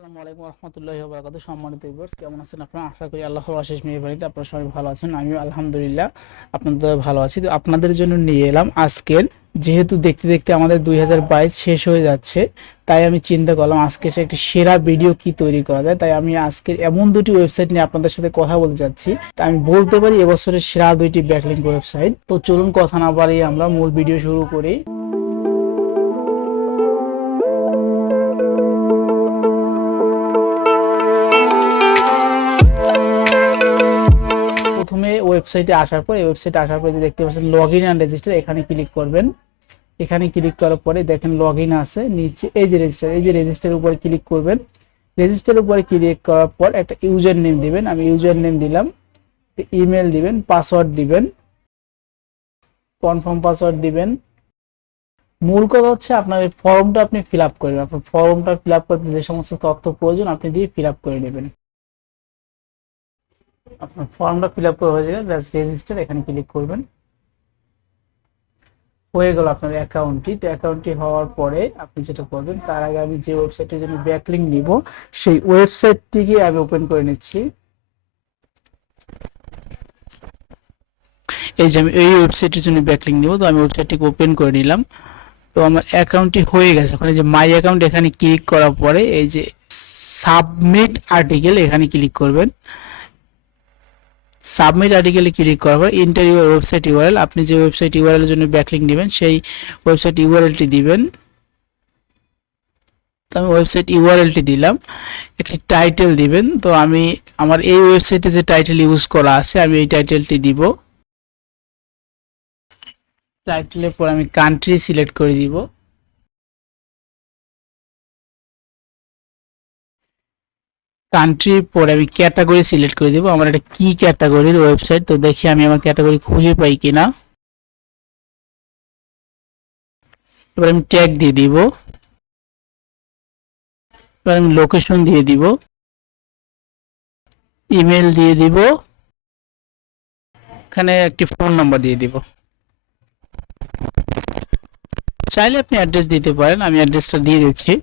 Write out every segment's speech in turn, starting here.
আসসালামু আলাইকুম রহমতুল্লাহি ওয়া বারাকাতুহু। সম্মানিত ভিউয়ার্স, কেমন আছেন আপনারা? আশা করি আল্লাহর অশেষ মেহেরবানিতে আপনারা সবাই ভালো আছেন। আমিও আলহামদুলিল্লাহ আপনাদের ভালো আছি। তো আপনাদের জন্য নিয়ে এলাম আজকের, যেহেতু দেখতে দেখতে আমাদের 2022 শেষ হয়ে যাচ্ছে, তাই আমি চিন্তা করলাম আজকে সে একটি সেরা ভিডিও কি তৈরি করা যায়। তাই আমি আজকে এমন দুটি ওয়েবসাইট নিয়ে আপনাদের সাথে কথা বলতে যাচ্ছি, তাই আমি বলতে পারি এবছরের সেরা দুইটি ব্যাকলিংক ওয়েবসাইট। তো চলুন কথা না বাড়িয়ে আমরা মূল ভিডিও শুরু করি। প্রথমে ওয়েবসাইটে আসার পর যে দেখতে পাচ্ছেন লগইন এন্ড রেজিস্টার, এখানে ক্লিক করবেন। এখানে ক্লিক করার পরে দেখেন লগইন আছে, নিচে এই যে রেজিস্টারের উপরে ক্লিক করবেন। রেজিস্টারের উপরে ক্লিক করার পর একটা ইউজার নেম দিবেন, আমি ইউজার নেম দিলাম। ইমেল দিবেন, পাসওয়ার্ড দিবেন, কনফার্ম পাসওয়ার্ড দিবেন। মূল কথা হচ্ছে আপনার এই ফর্মটা আপনি ফিল আপ করবেন। আপনার ফর্মটা ফিল আপ করতে যে সমস্ত তথ্য প্রয়োজন আপনি দিয়ে ফিল আপ করে নেবেন। আপনার ফর্মটা ফিল আপ করা হয়ে যাবে, জাস্ট রেজিস্টার এখানে ক্লিক করবেন। হয়ে গেল আপনার অ্যাকাউন্টটি। তো অ্যাকাউন্টটি হওয়ার পরে আপনি যেটা করবেন, তার আগে আমি যে ওয়েবসাইটের জন্য ব্যাকলিংক নিব সেই ওয়েবসাইটটিকে আমি ওপেন করে নিচ্ছি। এই যে আমি এই ওয়েবসাইটের জন্য ব্যাকলিংক নিব, তো আমি ওয়েবসাইটটিকে ওপেন করে নিলাম। তো আমার অ্যাকাউন্টটি হয়ে গেছে। ওখানে যে মাই অ্যাকাউন্ট এখানে ক্লিক করার পরে এই যে সাবমিট আর্টিকেল এখানে ক্লিক করবেন। সাবমিট আর্টিকেলে ক্লিক করার পর এন্টার ইউর ওয়েবসাইট ইউআরএল, আপনি যে ওয়েবসাইট ইউআরএল এর জন্য ব্যাকলিংক নেবেন সেই ওয়েবসাইট ইউআরএলটি দিবেন। তো আমি ওয়েবসাইট ইউআরএলটি দিলাম। একটি টাইটেল দিবেন। তো আমি আমার এই ওয়েবসাইটে যে টাইটেল ইউজ করা আছে আমি এই টাইটেলটি দিব। টাইটেলের পর আমি কান্ট্রি সিলেক্ট করে দিব। কান্ট্রির পরে আমি ক্যাটাগরি সিলেক্ট করে দিব। আমার এটা কি ক্যাটাগরির ওয়েবসাইট, তো দেখি আমি আমার ক্যাটাগরি খুঁজে পাই কিনা। এবার আমি ট্যাগ দিয়ে দিব। এবার আমি লোকেশন দিয়ে দিব, ইমেল দিয়ে দিব, এখানে একটি ফোন নাম্বার দিয়ে দিব। চাইলে আপনি অ্যাড্রেস দিতে পারেন, আমি অ্যাড্রেসটা দিয়ে দিচ্ছি।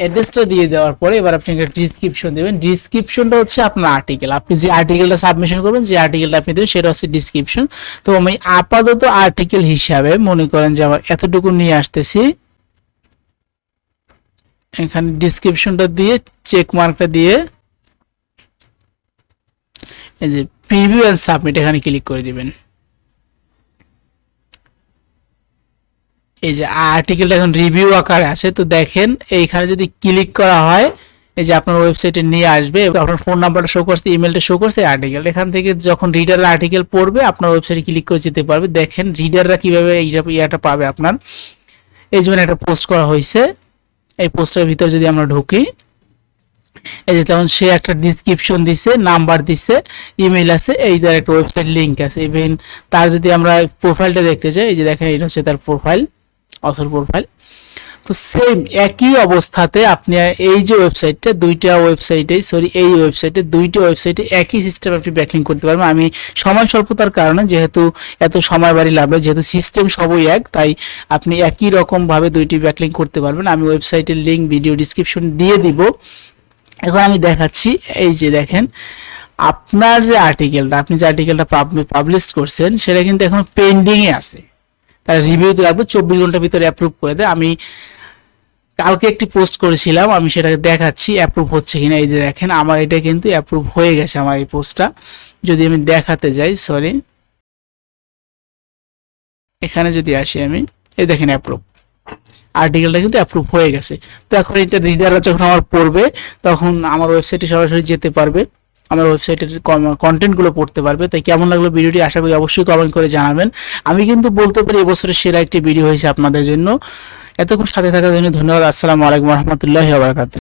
অ্যাড্রেসটা দিয়ে দেওয়ার পরে এবার আপনি একটা ডিসক্রিপশন দেবেন। ডিসক্রিপশনটা হচ্ছে আপনার আর্টিকেল, আপনি যে আর্টিকেলটা সাবমিশন করবেন, যে আর্টিকেলটা আপনি দেবেন সেটা হচ্ছে ডিসক্রিপশন। তো আমি আপাতত আর্টিকেল হিসাবে মনে করেন যে আমার এতটুকু নিয়ে আসতেছি। এখানে ডিসক্রিপশনটা দিয়ে চেক মার্কটা দিয়ে এই যে প্রিভিউ এন্ড সাবমিট এখানে ক্লিক করে দিবেন। এই যে আর্টিকেলটা এখন রিভিউ আকারে আছে, তো দেখেন এইখানে যদি ক্লিক করা হয় এই যে আপনার ওয়েবসাইটে নিয়ে আসবে, আপনার ফোন নাম্বারটা শো করছে, ইমেলটা শো করছে, আর্টিকেল এখান থেকে যখন রিডাররা আর্টিকেল পড়বে আপনার ওয়েবসাইটে ক্লিক করে যেতে পারবে। দেখেন রিডাররা কিভাবে এইটা পাবে আপনার। এই জন্য একটা পোস্ট করা হয়েছে, এই পোস্টের ভিতরে যদি আমরা ঢুকি এই যে তখন সে একটা ডিসক্রিপশন দিছে, নাম্বার দিছে, ইমেল আছে, এই তার একটা ওয়েবসাইট লিংক আছে। ইভেন তার যদি আমরা প্রোফাইলটা দেখতে চাই, এই যে দেখেন এটা হচ্ছে তার প্রোফাইল, অথর প্রোফাইল। তো সেম একই অবস্থাতে আপনি এই যে ওয়েবসাইটটা এই দুইটা ওয়েবসাইটে একই সিস্টেম আপনি ব্যাকলিংক করতে পারবেন। আমি সময় স্বল্পতার কারণে, যেহেতু এত সময় বাড়ি লাগবে, যেহেতু সিস্টেম সবই এক, তাই আপনি একই রকম ভাবে দুইটি ব্যাকলিংক করতে পারবেন। আমি ওয়েবসাইটের লিংক ভিডিও ডিসক্রিপশন দিয়ে দিব। এখন আমি দেখাচ্ছি, এই যে দেখেন আপনার যে আর্টিকেলটা, আপনি যে আর্টিকেলটা পাবলিশ করছেন সেটা কিন্তু এখন পেন্ডিং এ আছে। তার রিভিউতে রাখবো 24 ঘন্টার ভিতরে অ্যাপ্রুভ করে দেয়। আমি কালকে একটি পোস্ট করেছিলাম, আমি সেটাকে দেখাচ্ছি অ্যাপ্রুভ হচ্ছে কিনা। এই যে দেখেন আমার এটা কিন্তু অ্যাপ্রুভ হয়ে গেছে, আমার এই পোস্টটা। যদি আমি দেখাতে যাই, সরি, এখানে যদি আসি আমি, এই দেখেন অ্যাপ্রুভ, আর্টিকেলটা কিন্তু অ্যাপ্রুভ হয়ে গেছে। তো এখন এটা রিডাররা যখন আমার পড়বে তখন আমার ওয়েবসাইটে সরাসরি যেতে পারবে, আমার ওয়েবসাইটের কন্টেন্টগুলো পড়তে পারবে। তাই কেমন লাগলো ভিডিওটি আশা করি অবশ্যই কমেন্ট করে জানাবেন। আমি কিন্তু বলতে পারি এবছরের সেরা একটি ভিডিও হয়েছে আপনাদের জন্য। এতক্ষণ সাথে থাকার জন্য ধন্যবাদ। আসসালামু আলাইকুম রহমতুল্লাহি ওয়া বারাকাতুহু।